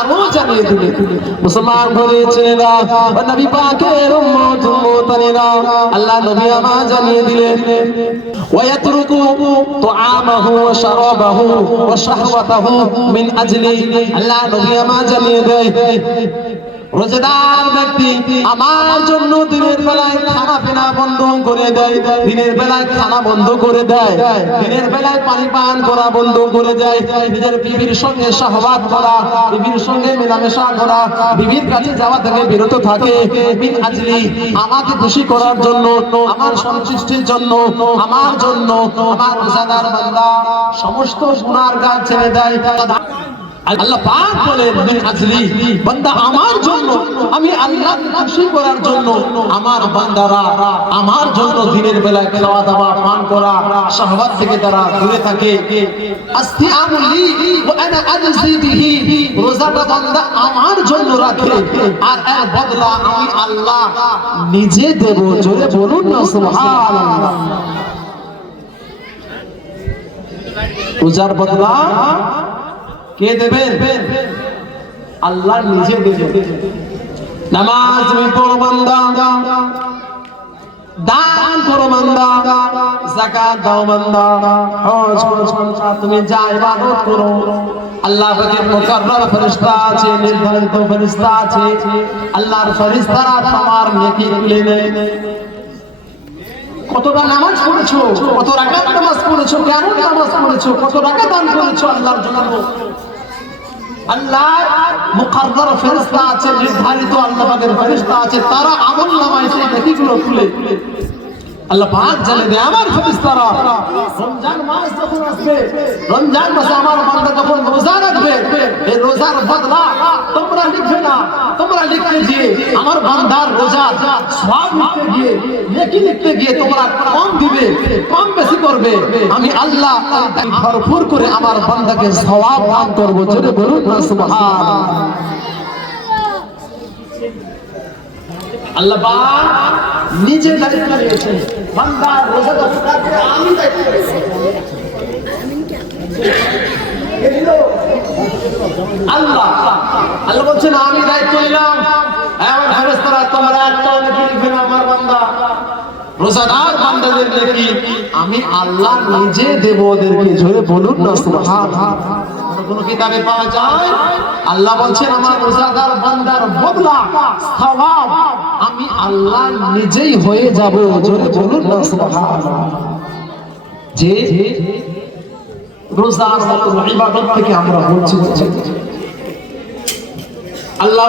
আরো জানিয়ে দিলেন। মুসলমান বলেছেনা নবী পাকের উম্মত উম্মতানেরা, আল্লাহ নবী আমার জানিয়ে দিলেন ওয়ায়াতরুকু তুআমাহু ওয়া শারাবাহু ওয়া শাহওয়াতাহু মিন আজলি। আল্লাহ নবী আমার জানিয়ে দেয় রোজাদার ব্যক্তি আমার জন্য দিনের বেলায় খানা পিনা বন্ধ করে দেয়, দিনের বেলায় খানা বন্ধ করে দেয়, দিনের বেলায় পানি পান করা বন্ধ করে দেয়, নিজের বিবির সঙ্গে শাহওয়াত করা, বিবির সঙ্গে মেলামেশা করা, বিবির কাছে যাওয়া থেকে বিরত থাকে মিন আজলি, আমাকে খুশি করার জন্য, আমার সন্তুষ্টির জন্য, আমার জন্য আমার রোজাদার বান্দা সমস্ত গুনার কাজ ছেড়ে দেয়। আল্লাহ পাক বলেন মিন আজলি, বান্দা আমার জন্য, আমি আল্লাহ খুশি করার জন্য আমার বান্দারা আমার জন্য দিনের বেলায় খাওয়া দাওয়া পান করা শাহওয়াত থেকে তারা দূরে থাকে। আস্তিআমুল লি ওয়া আনা আজজি বিহি, রোজাটা বান্দা আমার জন্য রাখে আর এর বদলা আমি আল্লাহ নিজে দেব। জোরে বলুন না সুবহানাল্লাহ। রোজার বদলা কে দেবেন? আল্লাহ নিজে দেবেন। নামাজ তুমি পড়ো বান্দা, দান করো বান্দা, যাকাত দাও বান্দা, হজ করো বান্দা, তুমি যা ইবাদত করো, আল্লাহ পাকের মুকাররম ফেরেশতা আছে, নির্ধারিত ফেরেশতা আছে, আল্লাহর ফেরেশতারা তোমার নেকি তুলে নেয়। কতটা নামাজ পড়েছো, কত রাকাত নামাজ পড়েছো, কেমন নামাজ পড়েছো, কত টাকা দান করেছো আল্লাহর জন্য, আল্লাহর মুকাররম ফেরেশতা আছে, নির্ধারিত আল্লাহ পাকের ফেরেশতা আছে, তারা আমলনামায় সেই নেকিগুলো তুলে আল্লাহ পাক জানে দেয়। আমার ফেরেশতারা রমজান মাস যখন আসবে, রমজান মাসে আমার বান্দা যখন রোজা রাখবে, এই রোজার বদলা তোমরা লিখবে না, তোমরা লিখতে গিয়ে আমার বান্দার রোজা সওয়াব লিখতে গিয়ে, নেকি লিখতে গিয়ে তোমরা কম দিবে, কম বেশি করবে, আমি আল্লাহ ভরপুর করে আমার বান্দাকে সওয়াব দান করব। জোরে বলুন না সুবহানাল্লাহ। আল্লাহ পাক নিজে দায়িত্ব নিয়েছেন, বান্দার রোজা রাখতে আমি দায়িত্ব নিয়েছি। আল্লাহ আল্লাহ বলছেন আমি দায়িত্ব নিলাম, আমার ফেরেশতারা তোমরা একটাও নেকি লিখবে না, আমার বান্দা রোজাদার বান্দাদের নেকি আমি আল্লাহ নিজে দেব ওদেরকে। জোরে বলুন না সুবহানাল্লাহ। কোন কিতাবে পাওয়া যায়? আল্লাহ বলছেন আমার রোজাদার বান্দার বদলা সওয়াব আমি আল্লাহ নিজেই হয়ে যাব। জোরে বলুন না সুবহানাল্লাহ। যে রোজার মতো ইবাদত থেকে আমরা বঞ্চিত, আল্লাহ